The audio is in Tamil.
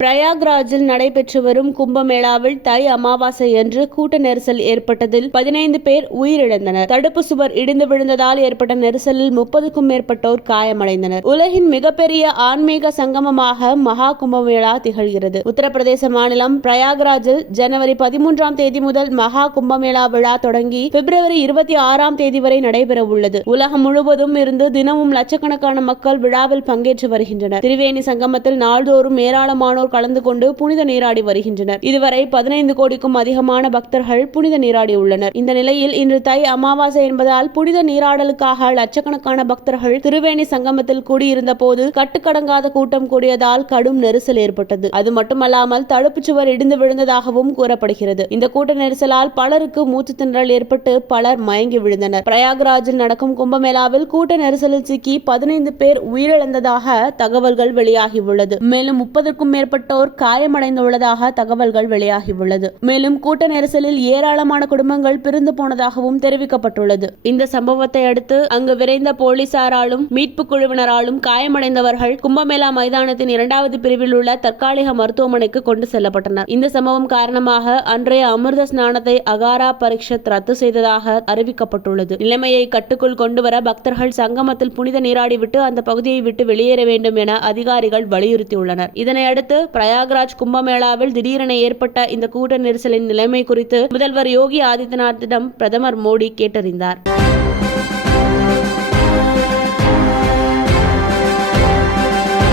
பிரயாக்ராஜில் நடைபெற்று வரும் கும்பமேளாவில் தை அமாவாசை அன்று கூட்ட நெரிசல் ஏற்பட்டதில் 15 பேர் உயிரிழந்தனர். தடுப்பு சுவர் இடிந்து விழுந்ததால் ஏற்பட்ட நெரிசலில் 30க்கும் மேற்பட்டோர் காயமடைந்தனர். உலகின் மிகப்பெரிய ஆன்மீக சங்கமமாக மகா கும்பமேளா திகழ்கிறது. உத்தரப்பிரதேச மாநிலம் பிரயாக்ராஜில் ஜனவரி 13ஆம் தேதி முதல் மகா கும்பமேளா விழா தொடங்கி பிப்ரவரி 26ஆம் தேதி வரை நடைபெற உள்ளது. உலகம் முழுவதும் இருந்து தினமும் லட்சக்கணக்கான மக்கள் விழாவில் பங்கேற்று வருகின்றனர். திரிவேணி சங்கமத்தில் நாள்தோறும் ஏராளமானோர் கலந்து கொண்டு புனித நீராடி வருகின்றனர். இதுவரை 15 கோடிக்கும் அதிகமான பக்தர்கள் புனித நீராடி உள்ளனர். இந்த நிலையில் இன்று தை அமாவாசை என்பதால் புனித நீராடலுக்காக லட்சக்கணக்கான பக்தர்கள் திரிவேணி சங்கமத்தில் கூடியிருந்த போது கட்டுக்கடங்காத கூட்டம் கூடியதால் கடும் நெரிசல் ஏற்பட்டது. அது மட்டுமல்லாமல் தடுப்புச் சுவர் இடிந்து விழுந்ததாகவும் கூறப்படுகிறது. இந்த கூட்ட நெரிசலால் பலருக்கு மூச்சு திணறல் ஏற்பட்டு பலர் மயங்கி விழுந்தனர். பிரயாக்ராஜில் நடக்கும் கும்பமேளாவில் கூட்ட நெரிசலில் சிக்கி 15 பேர் உயிரிழந்ததாக தகவல்கள் வெளியாகியுள்ளது. மேலும் 30க்கும் மேற்பட்டோர் காயமடைந்துள்ளதாக தகவல்கள் வெளியாகியுள்ளது. மேலும் கூட்ட நெரிசலில் ஏராளமான குடும்பங்கள் பிரிந்து போனதாகவும் தெரிவிக்கப்பட்டுள்ளது. இந்த சம்பவத்தை அடுத்து அங்கு விரைந்த போலீசாராலும் மீட்பு குழுவினராலும் காயமடைந்தவர்கள் கும்பமேளா மைதானத்தின் 2வது பிரிவில் உள்ள தற்காலிக மருத்துவமனைக்கு கொண்டு செல்லப்பட்டனர். இந்த சம்பவம் காரணமாக அன்றைய அமிர்த ஸ்நானத்தை அகாரா பரிஷத் ரத்து செய்ததாக அறிவிக்கப்பட்டுள்ளது. நிலைமையை கட்டுக்குள் கொண்டுவர பக்தர்கள் சங்கமத்தில் புனித நீராடிவிட்டு அந்த பகுதியை விட்டு வெளியேற வேண்டும் என அதிகாரிகள் வலியுறுத்தியுள்ளனர். இதனையடுத்து பிரயாக்ராஜ் கும்பமேளாவில் திடீரென ஏற்பட்ட இந்த கூட்ட நெரிசலின் நிலைமை குறித்து முதல்வர் யோகி ஆதித்யநாத்திடம் பிரதமர் மோடி கேட்டறிந்தார்.